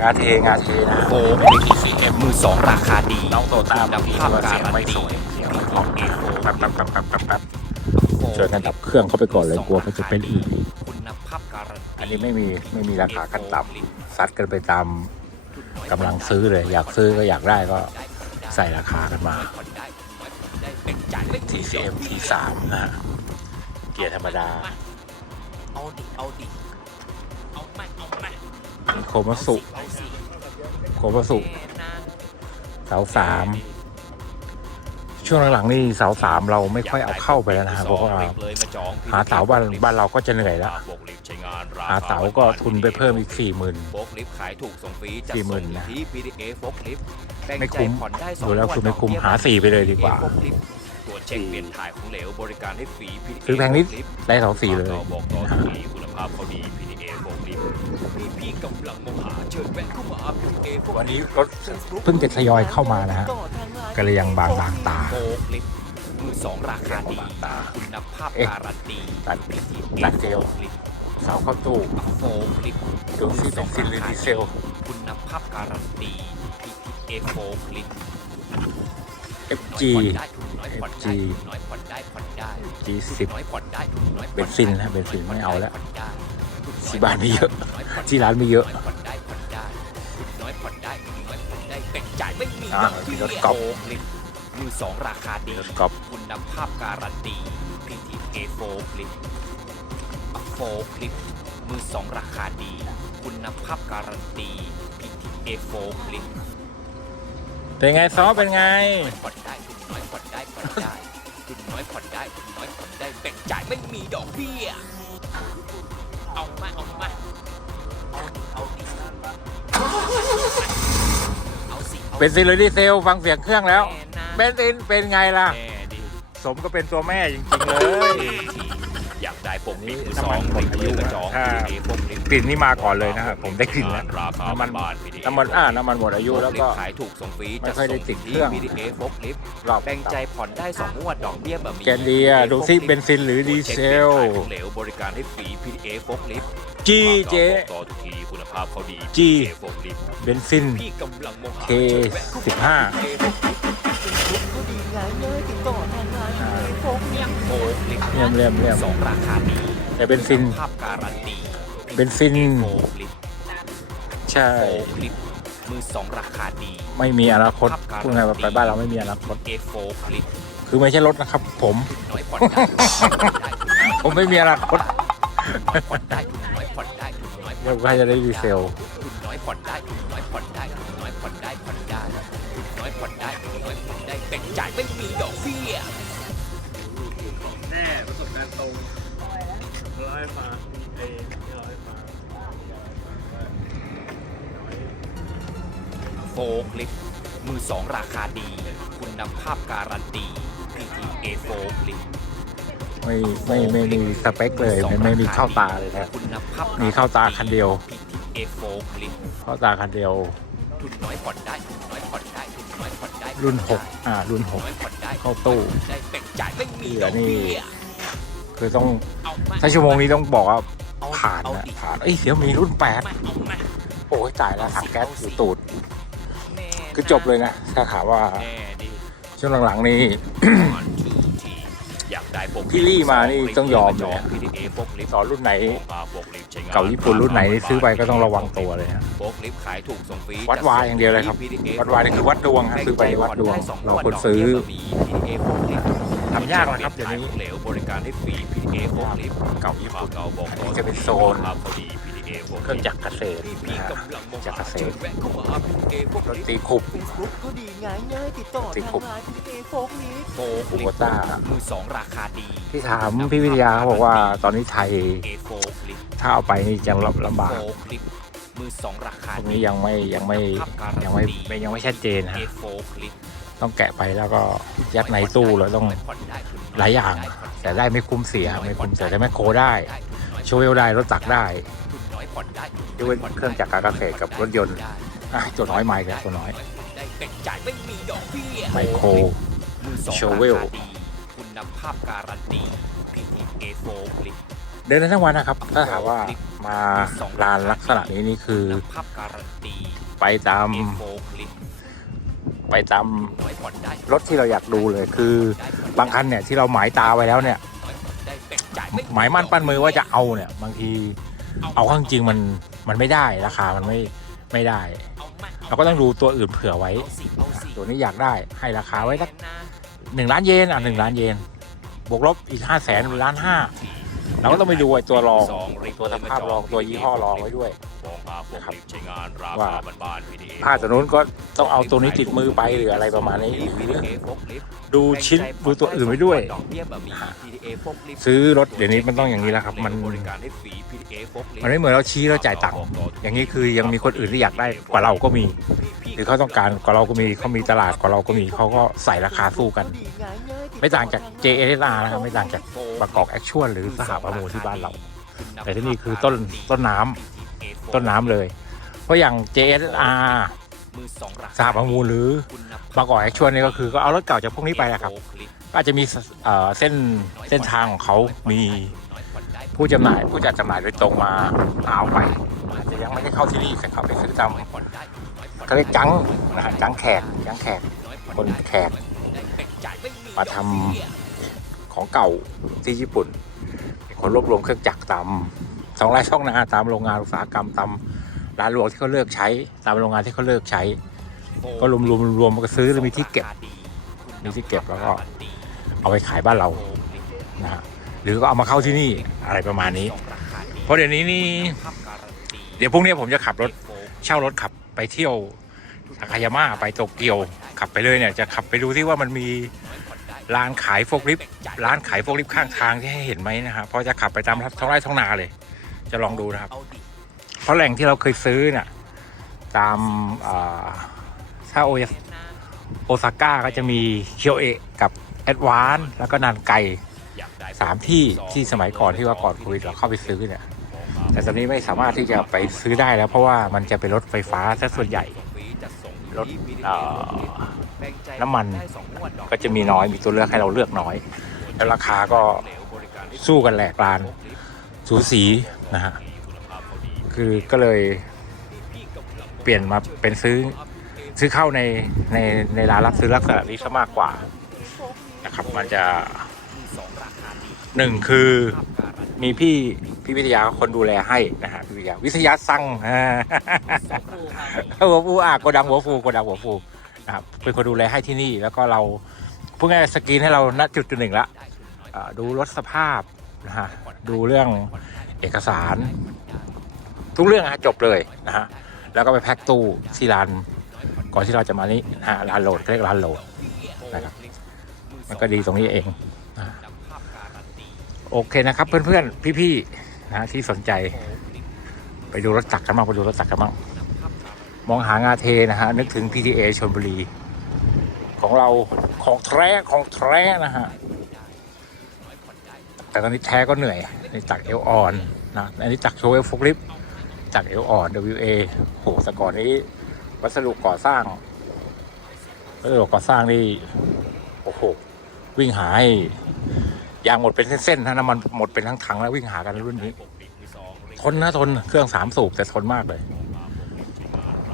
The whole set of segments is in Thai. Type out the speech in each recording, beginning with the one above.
งาเทงาเทนะโฟม ATCM มือสองราคาดีน้องโตตามคุณพี่ภาพว่ากาเสียงรันไม่ตีสวยเสียงพีออกเอโฟแป๊บแป๊บแป๊บแป๊บแป๊บแป๊บช่วยกันดับเครื่องเข้าไปก่อนเลยกลัวเขาจะเป็นอีกคุณภาพการันตีอันนี้ไม่มีไม่มีราคาขั้นต่ำซัดกันไปตามกำลังซื้อเลย อยากซื้อก็อยากได้ก็ใส่ราคากันมาผ่อนได้ได้เป็นจ่ายไม่มี TCM T3 นะฮะเกียร์ธรรมดาเอาดิเอาดิ โคมาสุเอาสิโคมาสุแน่นะเสาสามช่วงหลังๆนี่เสาสามเราไม่ค่อยเอาเข้าไปแล้วนะฮะเพราะว่าเลยมาจองหาเสาบ้านบ้านเราก็จะเหนื่อยแล้วบวกลิฟต์ใช้งานรคหาเสาก็ทุนไปเพิ่มอีกสี่หมื่นโฟกลิฟต์ขายถูกส่งฟรีจัดสี่หมื่ส่นงนะที่ PDA โฟกลิฟต์แบ่งไม่ใจคุ้มผ่อนได้สองดูแล้วงคือไม่คุ้มดกเบี้ยหาสี่ไปเลยดีกว่า PDA โฟกลิฟต์ตรวจเช็คเปลี่ยนถ่ายของเหลวบริการให้ฟรี PDA ซื้อแพงนิดโฟกลิฟต์ได้เสาสี่เลยต่อบอกต่อนะฮะทีคุณภาพเขาดี กำลังมองหาเชิญแวะเข้ามา PDA โฟกวันลินี้ฟต์รถเพิ่งจะทยอยเข้ามานะฮะก็เลยยังบางบางตาโฟกลิฟต์มือสองราคาดีตาคุณภาพเอ๊ะการันตีตัด PDA ตัดเจลโฟกลิฟต์เสาเข้าตู้โฟกลิฟต์ดูซิเป็นซินหรือดีเซลคุณภาพการันตี PTA โฟกลิฟต์ FG น้อยผ่อน FG ได้น้อยผ่อนได้ผ่อนได้ G10 น้อยผ่อนได้น้อยผ่อนได้เบนซินนะเบนซินไม่เอาแล้วผ่นได้ที่บ้านมีเยอะน้ผ่อน ที่ร้านมีเยอะน้อยผ่อนได้ผ่อนได้น้อยผ่อนได้น้อยผ่อนได้เป็นจ่ายไม่มีอ่าดอกเบี้ยรถกอล์ฟโฟกลิฟต์มือสองราคาดีรถกอล์ฟคุณภาพการันตี PTA โฟกลิฟต์โฟกลิฟต์มือสองราคาดี คุณภาพการันตี PTA โฟกลิฟต์เป็นไงซอเป็นไงผ่อนได้ทุนน้อยผ่อนได้ผ่อนได้ทุนน้อยผ่อนได้ทุนน้อยผ่อนได้แบ่งจ่ายไม่มีดอกเบี้ยเอามาเอามา เอาดิเอาดิเอาสิอาสิเป็นซินหรือดีเซลฟังเสียงเครื่องแล้วแน่นะเบนซินเป็นไงล่ะแน่ดิสมก็เป็นตัวแม่จริงๆเลยอยากได้ปกนี่ปิดน้ำมันหมดอายุกระจองถ้า PDA พวกลิฟต์กลิ่นนี่มาก่อนเลยนะครับผมได้กลิ่นแล้วราคาน้ำมันบ้าน PDA น้ำมันอ่าน้ำมันหมดอายุแล้วก็ขายถูกส่งฟรีไม่ค่อยได้ติดเครื่องจัส่ที่ PDA พวกลิฟต์รอบแบ่งใจผ่อนได้สองงวดดอกเบี้ยแบบมีแกนเดียดูซิเบนซินหรือดีเซลช็คเป็นขายของเหลวบริการให้ฟรี PDA โฟกลิฟ จีเจต่อทุกทีคุณภาพเขาดี G โฟกลิฟต์เบนซินพี่กำลังมองหา K สิบห้าเรียมเรียมเรียมสองราคาดีแต่เบนซินภาพการันตีเบนซินใช่ลิต์มือสองราคาดี ไม่มีอนาคตพูดง่าไปบ้านเราไม่มีอนาคตเอโฟลิฟต์คือไม่ใช่รถนะครับ ผม ผมไม่มีอนาคต ผ่อนได้น้อยผ่อนได้น้อยผ่เดี๋อยวนใครจะได้ดีเซลทุนน้อยผ่อนได้ทุนน้อยผ่อนได้ทุนน้อยผ่อนได้ผ่อนได้ทุนน้อยผ่อนได้ทุนน้อยผ่อนได้เป็นจ่ายไม่มีดอกเบี้ยแน่ประสบการณ์ตรงร้อยฟ้าเอร้อยฟ้าโฟกลิฟต์มือสองราคาดี คุณภาพการันตี PTA โฟกลิฟต์ ไม่ไม่ไม่มีสเปคเลยไม่ไม่มีเข้าตาเลยนะคุณภาพมีเข้าตาคันเดียว PTA โฟกลิฟต์เข้าตาคันเดียวทุนน้อยผ่อนได้ทุนน้อยผ่อนได้ทุนน้อยผ่อนได้รุ่นหกอ่ารุ่นหกน้อยผ่อนได้เข้าตู้ได้เป็นจ่ายไม่มีเหลืดออกนี่เบี้ยคือต้องเอามาถ้าชั่วโมงนี้ต้องบอกว่าเอดิผ่านเอนะดิผ่านเอ้ยเสียวมีรุ่นแปดมาเอามาโอ้ยจ่ายแล้วถังแก๊สอยู่ตูดแน่คือจบเลยนะถ้าถามว่าแน่ดิช่วงหลังๆนี่ พวกพี่ลี่มานี่ต้องยอมเลยนะ PDA พวกลิฟต์สอนรุ่นไหนพวกลิฟต์ใช้งนเก่าญี่ปุ่นรุ่นไหนซื้อไปก็ต้องระวังตัวเลยฮะพวกลิฟต์ขายถูกส่งฟรีวัดวายอย่างเดียวเลยครับ PDA วัดวายนี่คือวัดดวงฮะซื้อไปวัดดวง เราคนซื้อ PDA พวกลิฟต์ทำยากนะครับเดี๋ยวนี้เหลวบริการให้ฟรี PDA พวกลิฟต์เก่าญี่ปุ่นเก่าบอกอันนี้จะเป็นโซนภาพ เขาดี PDA พวกเครื่องจักรเกษตรพี่นะฮะกำลังมองจักรเกษตรแวะเข้ามา PDA พวกรถลิฟต์ตีขุบ เฟซบุ๊กก็ดีง่ายง่ายติดต่อติดทางคุกไลน์พีเอโฟกนี้ โฟกคูลิโบฟต์ต้ามือสองราคาดีที่ถามพี่วิทยาเขาบอกว่าตอนนี้ไทยเอโฟกลิฟต์ถ้าเอาไปนี่ยังลำบากโฟกลิฟต์มือสองราคาตรงนี้ยังไม่ยังไม่ยังไม่ไม่ยังไม่ชัดเจนเอฮะโฟกลิฟต์ต้องแกะไปแล้วก็ยัดในตู้แล้วต้องหลายอย่าง แต่ได้ไม่คุ้มเสียไม่คุ้มเสียแต่แม่โคได้โชเวลได้รถตักได้ ยกเว้นเครื่องจักรการเกษตรกับรถยนต์อะตัวน้อยไม่ครับตัวน้อยเป็นจ่ายไม่มีดอกเบี้ยไมโคร มือสองโชเวล ราคาดีคุณภาพการันตี PTA โฟกลิฟต์เดินได้ทั้งวันนะครับ ถ้าถามว่ามาลานลักษณะนี้นี่คือภาพการันตีไปตามเอโฟคลิปไปตามน้อยผ่อนได้รถที่เราอยากดูเลย คือบางคันเนี่ยที่เราหมายตาไว้แล้วเนี่ยน้อยผ่อนได้เป็กจ่ายไหมายมั่นปั้นมือว่าจะเอาเนี่ย บางที เอาข้างจริงมันมันไม่ได้ราคามันไม่ไม่ได้ เราก็ต้องดูตัวอื่นเผื่อไว้ ตัวนี้อยากได้ให้ราคาไว้สักหนึ่งล้านเยนอะหนึ่งล้านเยนบวกลบอีกห้าแสนล้านห้าเราก็ต้องไปดูไอ้ตัวรองตัวสภาพรองตัวยี่ห้อรองไว้ด้วย มองหาพวกลิฟต์ใช้งานราว่าคาบ้านๆ PDA ถ้าตัวนู้นก็ต้องเอาตัวนี้ติดมือไปหรืออะไรประมาณนี้หรือ PDA พกลิฟต์ดูชิ้นดูตัวอื่นไว้ด้วย ดอกเบี้ยบะหมี่ PDA พกลิฟต์ซื้อรถเดี๋ยวนี้มันต้องอย่างนี้แล้วครับ มันบริการให้ฟรี PDA พกลิฟต์มันไม่เหมือนเราชี้แล้วจ่ายตังค์อย่างนี้คือยังมีคนอื่นที่อยากได้กว่าเราก็มี หรือเขาต้องการกว่าเราก็มีเขามีตลาดกว่าเราก็มีเขาก็ใส่ราคาสู้กัน ไม่ต่างจาก JSR นะครับไม่ต่างจากบางกอกแอคชวลหรือสหประมูลที่บ้านเรา แต่ที่นี่คือต้นต้นน้ำ ต้นน้ำเลย เพราะอย่าง JSR มือสองราคาสหประมูลหรือบางกอกแอคชวลนี่ก็คือก็เอารถเก่าจากพวกนี้ไปอะครับ ก็อาจจะมีเอ่อเส้นเส้นทางของเขามีผู้จำหน่ายผู้จัดจำหน่ายโดยตรงมาเอาไปอาจจะยังไม่ได้เข้าที่นี่แต่เขาไปซื้อตามเขาเรียกจังนะฮะจังแขกจังแขกคนแขกมาทำของเก่าที่ญี่ปุ่นเป็นคนรวบรวมเครื่องจักรตาม สองไร่ช่องนาตามโรงงานอุตสาหกรรมตามร้านรวงที่เขาเลิกใช้ ตามโรงงานที่เขาเลิกใช้ ก็รวมรวมรวมๆก็ซื้อแล้วมีที่เก็บมีที่เก็บแล้วก็เอาไปขายบ้านเรานะฮะหรือก็เอามาเข้าที่นี่อะไรประมาณนี้ เพราะเดี๋ยวนี้นี่เดี๋ยวพรุ่งนี้ผมจะขับรถเช่ารถขับไปเที่ยวทาคายาม่าไปโตเกียวขับไปเลยเนี่ยจะขับไปดูที่ว่ามันมีร้านขายโฟกลิฟต์ร้านขายโฟกลิฟต์ข้างทางที่ให้เห็นไหมนะครับพราะจะขับไปตามท้องไร่ท้องนาเลย จะลองดูนะครับ เพราะแหล่งที่เราเคยซื้อเนี่ย ตามถ้าโอโอซาก้าก็จะมีเคียวเอะกับแอดวานแล้วก็นานไกสามที่ที่สมัยก่อนที่ว่าก่อนโควิดเราเข้าไปซื้อเนี่ย แต่ตอนนี้ไม่สามารถที่จะไปซื้อได้แล้ว เพราะว่ามันจะเป็นรถไฟฟ้าซะส่วนใหญ่รถน้ำมันก็จะมีน้อยมีตัวเลือกให้เราเลือกน้อย แล้วราคาก็สู้กันแหลกลาน สูสีนะฮะคือก็เลยเปลี่ยนมาเป็นซื้อซื้อเข้าในในในร้านรับซื้อลักษณะนี้ซะมากกว่านะครับ มันจะหนึ่งคือมีพี่พี่วิทยาคนดูแลให้นะฮะพี่วิทยาวิทยาสั่งหัวฟูอะโกดังหัวฟูโกดังหัวฟูนะครับเป็นคนดูแลให้ที่นี่แล้วก็เราพูดง่ายสกรีนให้เราณจุดจุดหนึ่งละดูรถสภาพ นะฮะดูเรื่องเอกสาร ทุกเรื่องอะจบเลยนะฮะแล้วก็ไปแพ็คตู้ที่ร้านก่อนที่เราจะมานี้นะฮะร้านโหลดเรียกร้านโหลดนะครับมันก็ดีตรงนี้เองนะโอเคนะครับเพื่อนๆพี่ๆนะที่สนใจ ไปดูรถจักรกันบ้างไปดูรถจักรกันบ้างมองหางาเทนะฮะนึกถึง PTA ชนบุรี ของเราของแท้ของแท้นะฮะ แต่ตอนนี้แท้ก็เหนื่อยนี่ตักเอลออนนะอันนี้ตักโชว์เอลฟกลิฟตักเอลออน WA โหแต่ก่อนนี้ วัสดุก่อสร้างวัสดุก่อสร้างนี่โอ้โหวิ่งหาให้ยางหมดเป็นเส้นๆถ้าน้ำมันหมดเป็นทั้งถังแล้ววิ่งหากันรุ่นนี้ ทนนะทนเครื่องสามสูบแต่ทนมากเลย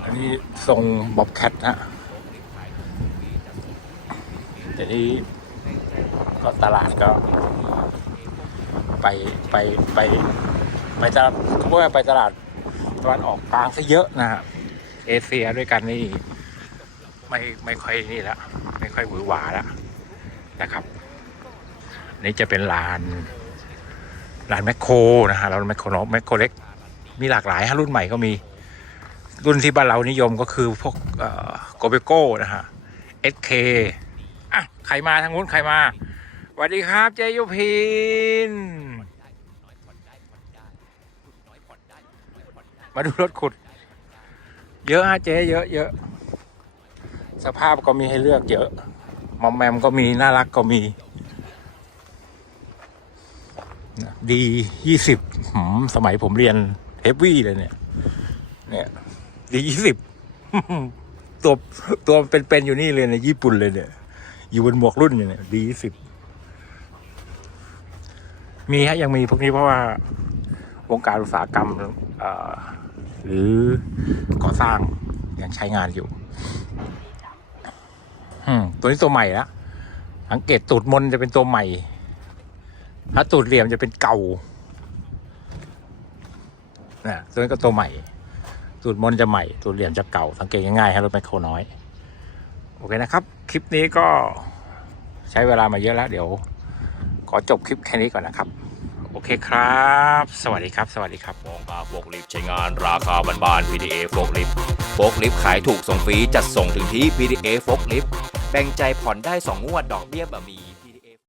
อันนี้ทรงบ๊อบแคทนะแต่นี้ก็ตลาดก็ ไปไปไปไปตลาดเขาบอกว่าไปตลาดตะวันออกกลางซะเยอะนะฮะเอเชียด้วยกันนี่ไม่ไม่ค่อยนี่ละไม่ค่อยหวือหวาแล้วนะครับนี่จะเป็นลานลานแมคโครนะฮะเราแมคโครเนอะแมคโครเล็ก มีหลากหลายฮะรุ่นใหม่ก็มี รุ่นที่บ้านเรานิยมก็คือพวกโกเบโก้นะฮะ SK อะใครมาทางนู้นใครมาสวัสดีครับเจยุพิน มาดูรถขุด เยอะฮะเจ๊เยอะเยอะสภาพก็มีให้เลือกเยอะ มอมแมมก็มี น่ารักก็มี ดียี่สิบสมัยผมเรียนเฮฟวี่เลยเนี่ย เนี่ย ดียี่สิบตัวตัวเป็นๆอยู่นี่เลยในญี่ปุ่นเลยเนี่ย อยู่บนหมวกรุ่นอยู่เนี่ย ดียี่สิบมีฮะยังมีพวกนี้เพราะว่า วงการอุตสาหกรรมหรือก่อสร้างยังใช้งานอยู่ตัวนี้ตัวใหม่ละสังเกตตูดมนจะเป็นตัวใหม่ ถ้าตูดเหลี่ยมจะเป็นเก่านะตัวนี้ก็ตัวใหม่ ตูดมนจะใหม่ ตูดเหลี่ยมจะเก่า สังเกตง่ายๆฮะรถไมโครน้อย โอเคนะครับ คลิปนี้ก็ใช้เวลามาเยอะแล้ว เดี๋ยว ขอจบคลิปแค่นี้ก่อนนะครับ โอเคครับ สวัสดีครับ สวัสดีครับมองอาโฟกลิฟต์ใช้งานราคาบานๆ PDA โฟกลิฟต์โฟกลิฟต์ขายถูกส่งฟรีจัดส่งถึงที่ PDA โฟกลิฟต์แบ่งใจผ่อนได้ 2 งวดดอกเบี้ยบะมี